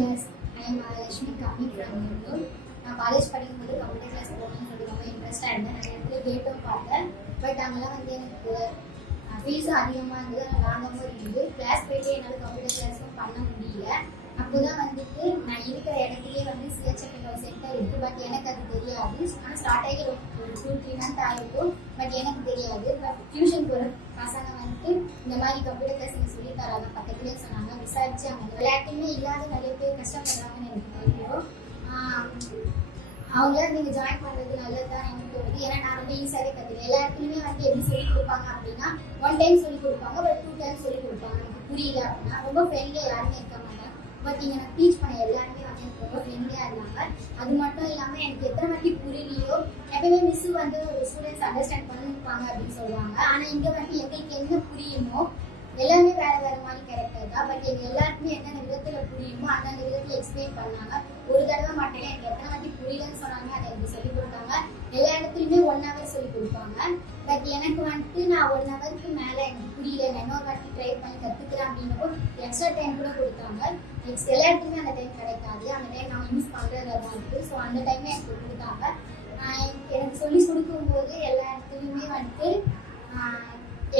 guys, I am Lakshmi coming from Nellore. நான் college படிக்கும்போது computer class போகணும்னு சொல்லி ரொம்ப இன்ட்ரெஸ்டாக இருந்தேன். நிறைய இடத்துல கேட்டும் பார்த்தேன். பட் அங்கெல்லாம் வந்து எனக்கு ஃபீஸும் அதிகமாக இருந்தது, லாங்காகவும் இருந்தது. கிளாஸ் போயிட்டு என்னால் கம்ப்யூட்டர் கிளாஸும் பண்ண முடியல. அப்போதான் வந்துட்டு நான் இருக்கிற இடத்துலேயே வந்து சிஹெச்எஃப்ல ஒரு சென்டர் இருக்குது. பட் எனக்கு அது தெரியாது. ஆனால் ஸ்டார்ட் ஆகி ஒரு 2-3 மந்த் ஆகிருக்கும். பட் எனக்கு தெரியாது. பட் டியூஷன் போகிற பசங்க வந்துட்டு இந்த மாதிரி கம்ப்யூட்டர் கிளாஸ் நீங்கள் சொல்லி தராங்க பக்கத்துலேயே சொன்னாங்க. விசாரிச்சு அவங்க விளையாட்டுமே இல்லாத நிறைய பேர் கஷ்டப்படுறாங்கன்னு எனக்கு தெரியும். அவங்க நீங்கள் ஜாயின் பண்ணுறது நல்லது தான் எனக்கு தோணுது. ஏன்னா நான் ரொம்ப ஈஸியாகவே கற்றுக்கிறேன். எல்லா இடத்துலையுமே வந்து எப்படி சொல்லிக் கொடுப்பாங்க அப்படின்னா 1 டைம் சொல்லிக் கொடுப்பாங்க, பட் 2 டைம் சொல்லிக் கொடுப்பாங்க. நமக்கு புரியல அப்படின்னா ரொம்ப ஃப்ரெண்ட்லியாக யாருமே இருக்க மாட்டாங்க. பட் இங்கே நான் டீச் பண்ண எல்லாருமே வந்து எனக்கு ரொம்ப ஃப்ரெண்ட்லியாக இருந்தாங்க. அது மட்டும் இல்லாமல் எனக்கு எத்தனை வாட்டி புரியலையோ எப்பவுமே மிஸ்ஸு வந்து ஒரு ஸ்டூடெண்ட்ஸ் அண்டர்ஸ்டாண்ட் பண்ணிருப்பாங்க அப்படின்னு சொல்லுவாங்க. ஆனால் இங்கே வந்து எங்களுக்கு என்ன புரியுமோ எல்லாமே வேறு மாதிரி கேரக்டர் தான். பட் எங்கள் எல்லாருக்குமே என்னென்ன விதத்தில் புரியுமோ அந்தந்த விதத்தில் எக்ஸ்பிளைன் பண்ணாங்க. ஒரு தடவை மட்டும் எனக்கு எத்தனை வாட்டி புரியலன்னு சொன்னாங்க, அதை எனக்கு சொல்லிக் கொடுத்தாங்க. எல்லா இடத்துலையுமே 1 hour சொல்லிக் கொடுப்பாங்க. பட் எனக்கு வந்துட்டு நான் 1 hourக்கு மேலே எனக்கு புரியல, நான் இன்னொரு வாட்டி ட்ரை பண்ணி கற்றுக்கிறேன் அப்படின்னப்போ எக்ஸ்ட்ரா டைம் கூட கொடுத்தாங்க. எல்லா இடத்துலையுமே அந்த டைம் கிடைக்காது. அந்த டைம் நம்ம யூஸ் பண்ணுறதா தான் இருக்குது. ஸோ அந்த டைமே எனக்கு கொடுத்தாங்க. எனக்கு சொல்லி கொடுக்கும்போது எல்லா இடத்துலையுமே வந்துட்டு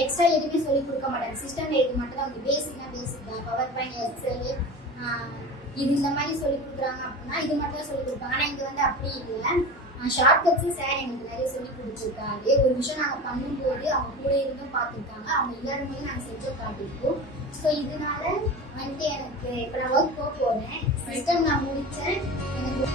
எக்ஸ்ட்ரா எதுவுமே சொல்லிக் கொடுக்க மாட்டாங்க. சிஸ்டம் இது மட்டும் தான் வந்து பேசிக் தான். பவர் பாயிண்ட், எக்ஸல் இது இந்த மாதிரி சொல்லிக் கொடுக்குறாங்க அப்படின்னா இது மட்டும் தான் சொல்லிக் கொடுப்பாங்க. ஆனால் இங்கே வந்து அப்படி இல்லை. ஷார்ட் கட்ஸும் சார் எங்களுக்கு நிறைய சொல்லிக் கொடுத்துருக்காரு. ஒரு விஷயம் நாங்கள் பண்ணும்போது அவங்க கூட இருந்தும் பார்த்துருக்காங்க. அவங்க இல்லாத போது நாங்கள் செஞ்சு காட்டியிருக்கோம். ஸோ இதனால வந்துட்டு எனக்கு இப்போ நான் ஒர்க் போகிறேன். சிஸ்டம் நான் முடித்தேன். எனக்கு